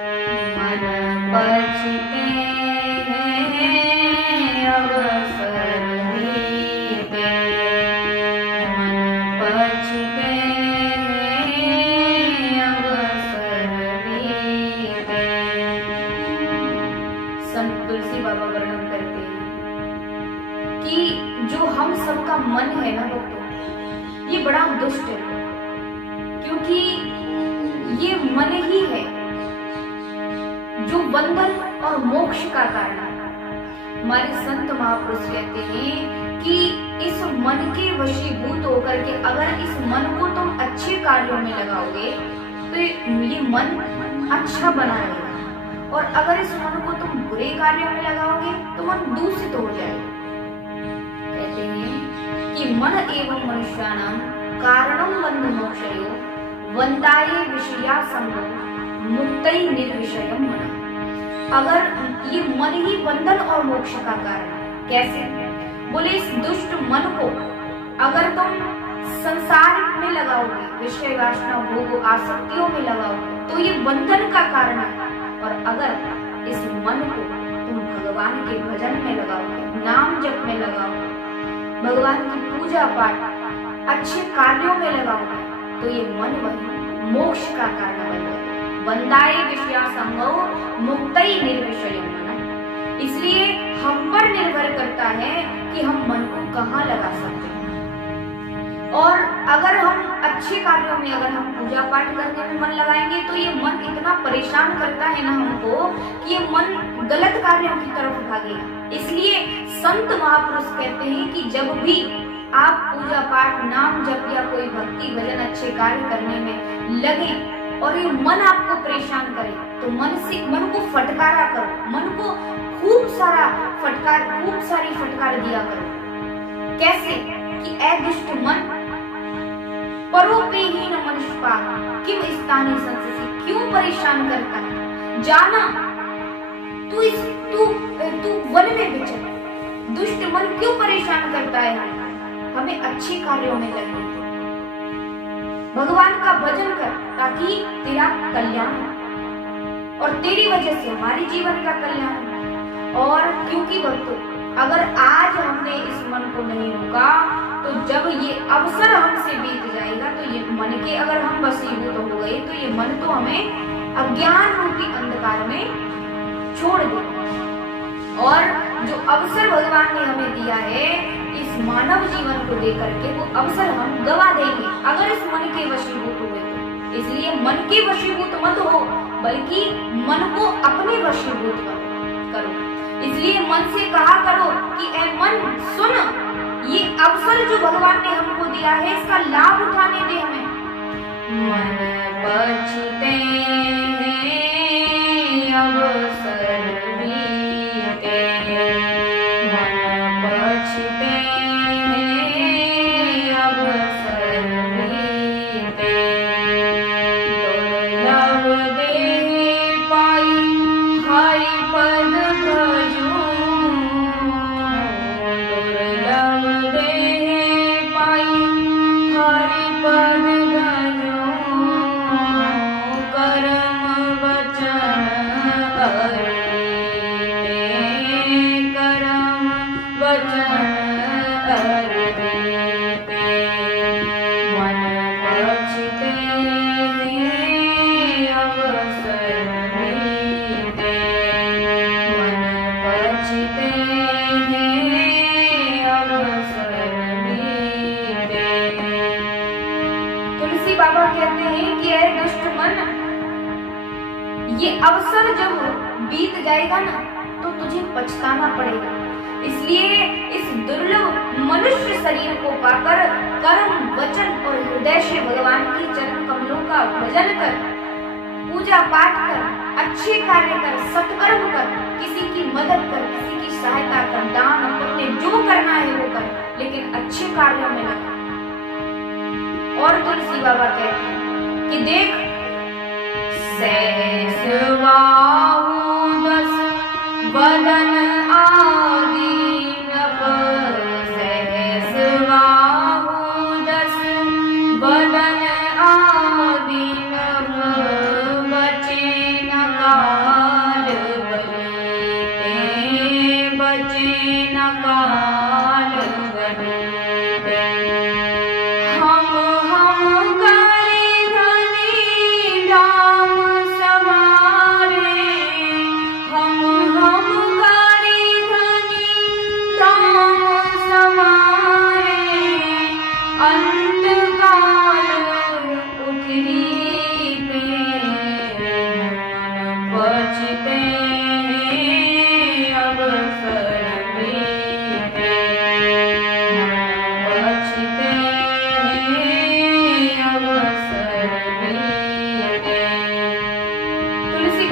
मन बचते हैं अवसर बीते, मन बचते हैं अवसर बीते। संत तुलसी बाबा वर्णन करते हैं कि जो हम सबका मन है ना दोस्तों, ये बड़ा दुष्ट है, क्योंकि ये मन ही है जो बंधन और मोक्ष का कारण है। हमारे संत महापुरुष कहते हैं कि इस मन के वशीभूत होकर के अगर इस मन को तुम अच्छे कार्यों में लगाओगे तो ये मन अच्छा बनाएगा, और अगर इस मन को तुम बुरे कार्यों में लगाओगे तो मन दूषित हो जाएगा। कहते हैं कि मन एवं मनुष्याणाम कारणम बंध मोक्षयो वंदाये विषया संगो मुक्तई निर्विषयम मन। अगर ये मन ही बंधन और मोक्ष का कारण है, कैसे? बोले इस दुष्ट मन को अगर तुम संसार में लगाओगे, विषय वासना भोग आसक्तियों में लगाओगे तो ये बंधन का कारण है, और अगर इस मन को तुम भगवान के भजन में लगाओगे, नाम जप में लगाओगे, भगवान की पूजा पाठ अच्छे कार्यों में लगाओगे तो ये मन वही मोक्ष का कारण बन जाएगा। वंदाये विषया संगो मुक्तई निर्विषयम मन। इसलिए हम पर निर्भर करता है कि हम मन को कहाँ लगा सकते हैं, और अगर हम अच्छे कार्यों में, अगर हम पूजा पाठ करने में मन लगाएंगे तो ये मन इतना परेशान करता है ना हमको कि ये मन गलत कार्यों की तरफ भागेगा। इसलिए संत महापुरुष कहते हैं कि जब भी आप पूजा पाठ, नाम जप या कोई भक्ति भजन अच्छे कार्य करने में लगे और ये मन आपको परेशान करे तो मन को फटकारा करो, मन को खूब सारी फटकार दिया करो। कैसे? कि ऐ दुष्ट मन परोपेहीन मनुष्य किम स्थाने संससी, क्यों परेशान करता है? जाना तू वन में विचर। दुष्ट मन क्यों परेशान करता है? हमें अच्छे कार्यों में लगने, भगवान का भजन कर ताकि तेरा कल्याण हो और तेरी वजह से हमारे जीवन का कल्याण हो। और क्योंकि भक्तों, अगर आज हमने इस मन को नहीं रोका तो जब ये अवसर हमसे बीत जाएगा तो ये मन के अगर हम वशीभूत हो गए तो ये मन तो हमें अज्ञान रूपी अंधकार में छोड़ देगा, और जो अवसर भगवान ने हमें दिया है इस मानव जीवन को लेकर के, वो अवसर हम गवा देंगे अगर इस मन के वशीभूत हुए तो। इसलिए मन के वशीभूत मत हो, बल्कि मन को अपने वशीभूत करो। इसलिए मन से कहा करो कि ऐ मन सुन, ये अवसर जो भगवान ने हमको दिया है इसका लाभ उठाने दे हमें। मन बचते हैं अवसर बीते, मन बचते हैं अवसर बीते। दुर्लभ देह पाई हरि पद भजूं, दुर्लभ देह पाई हरि पद भजूं, कर्म वचन अरिते, कर्म वचन अरिते। मन बचते हैं अवसर बीते, मन बचते हैं अवसर बीते। तुलसी बाबा कहते हैं कि ऐ दुष्ट मन, ये अवसर जब बीत जाएगा ना तो तुझे पछताना पड़ेगा। इसलिए इस दुर्लभ मनुष्य शरीर को पाकर कर्म, वचन और हृदय से भगवान की चरण कमलों का भजन कर, पूजा पाठ कर, अच्छे कार्य कर, सत्कर्म कर, किसी की मदद कर, किसी की सहायता कर, दान पुण्य जो करना है वो कर, लेकिन अच्छे कार्यों में लगा। और तुलसी बाबा कहते हैं कि देख, सहस्रबाहु दस बदन आदि नभ, सहस्रबाहु दस बदन आदि नभ, बचे न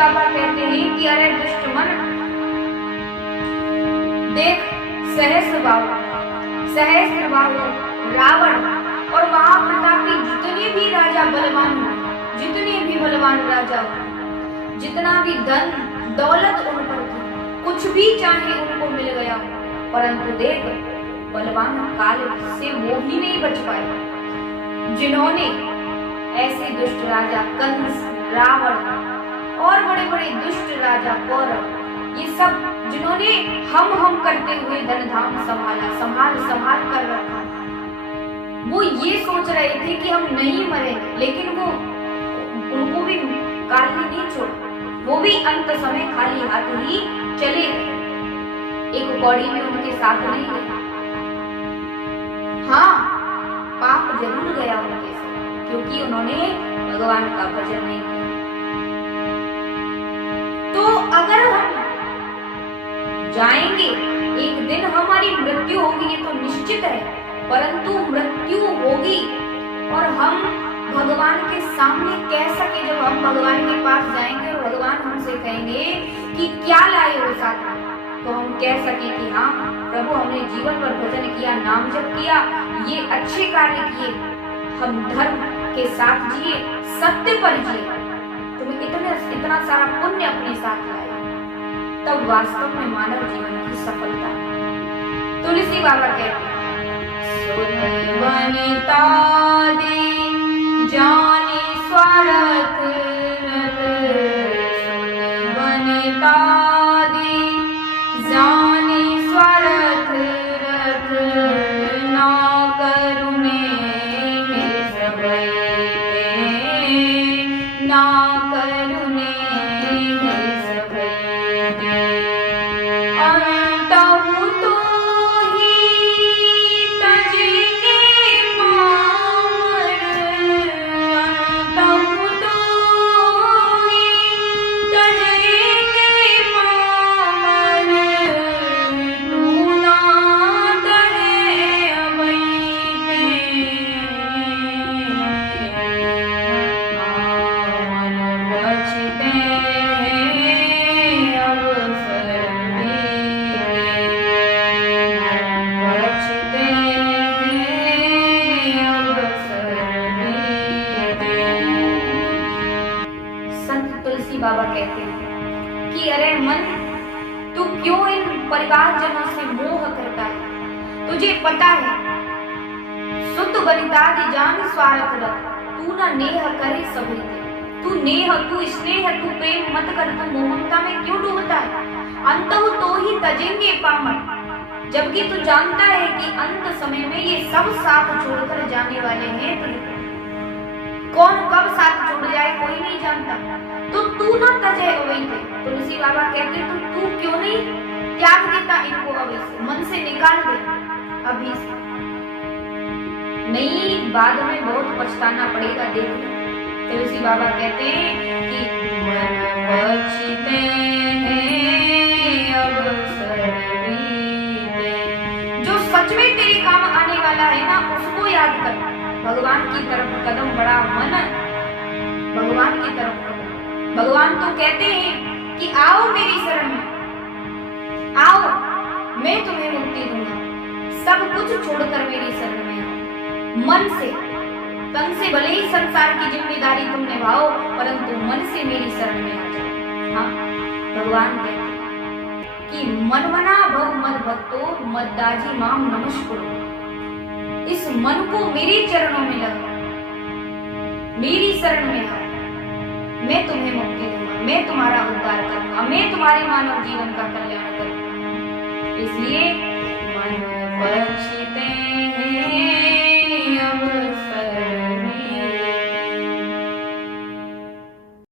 बाबा कहते हैं कि अरे दुष्ट मन, देख सहस्त्रबाहु रावण और महाप्रतापी जितने भी राजा बलवान हुए, जितने भी बलवान राजा हुए, जितना भी धन दौलत उन पर थी, कुछ भी चाहे उनको मिल गया, परंतु देख बलवान काल से वो भी नहीं बच पाए। जिन्होंने ऐसे दुष्ट राजा कंस, रावण और बड़े बड़े दुष्ट राजा कौरव, ये सब जिन्होंने हम करते हुए धन धाम संभाल कर रखा, वो ये सोच रहे थे कि हम नहीं मरे, लेकिन वो उनको भी काल ने नहीं छोड़ा, वो भी अंत समय खाली हाथ ही चले गए, एक कौड़ी में उनके साथ नहीं गए। हाँ, पाप जरूर गया उनके साथ, क्योंकि उन्होंने भगवान का भजन नहीं किया। तो अगर हम जाएंगे, एक दिन हमारी मृत्यु होगी, ये तो निश्चित है, परंतु मृत्यु होगी और हम भगवान के सामने कह सके, जब हम भगवान के पास जाएंगे और भगवान हमसे कहेंगे कि क्या लाए हो साथ, तो हम कह सके कि हाँ प्रभु, हमने जीवन भर भजन किया, नाम जप किया, ये अच्छे कार्य किए, हम धर्म के साथ जिए, सत्य पर जिए, तुम्हें इतना सारा पुण्य अपने साथ लाए, तब वास्तव में मानव जीवन की सफलता। तुलसी बाबा कहते हैं, वनिता दे जाने स्वार्थ रत, वनिता दे जाने स्वार्थ रत, ना करुणे सबे, ना करुणे सबे, अंतहु तो बाबा कहते हैं कि अरे मन, तू क्यों इन परिवारजनों से मोह करता है? तुझे पता है शुद्ध वनिता दी जान स्वार्थ रख, तू ना नेह करे सभी ते, तू नेह, तू स्नेह, तू प्रेम मत कर, तू मोहमता में क्यों डूबता है? अंतहु तो ही तजेंगे पामर, जबकि तू जानता है कि अंत समय में ये सब साथ छोड़कर जाने वाले हैं। कौन कब साथ छोड़ जाए कोई नहीं जानता, तो तू ना तजे अवै थे। तुलसी बाबा कहते तो तू क्यों नहीं त्याग देता इनको, अवै से मन से निकाल दे अभी से, नहीं बाद में बहुत पछताना पड़ेगा। देखो तुलसी बाबा कहते हैं कि मन पछते हैं अवसर बीते, जो सच में तेरे काम आने वाला है ना उसको याद कर, भगवान की तरफ कदम बढ़ा मन, भगवान की तरफ कदम। भगवान तो कहते हैं कि आओ मेरी शरण में, आओ मैं तुम्हें मुक्ति दूंगा, सब कुछ छोड़कर मेरी शरण में आओ। मन से, तन से भले ही संसार की जिम्मेदारी तुम निभाओ, परंतु मन से मेरी शरण में आ जाओ। हाँ, भगवान कहते कि मनमना भव मद भक्तो मद्दाजी माम नमस्कुरु, इस मन को मेरे चरणों में लगाओ, मेरी शरण में आओ, मैं तुम्हें मुक्ति दूंगा, मैं तुम्हारा उद्धार करूंगा, मैं तुम्हारे मानव जीवन का कल्याण करूंगा। इसलिए मन पक्षी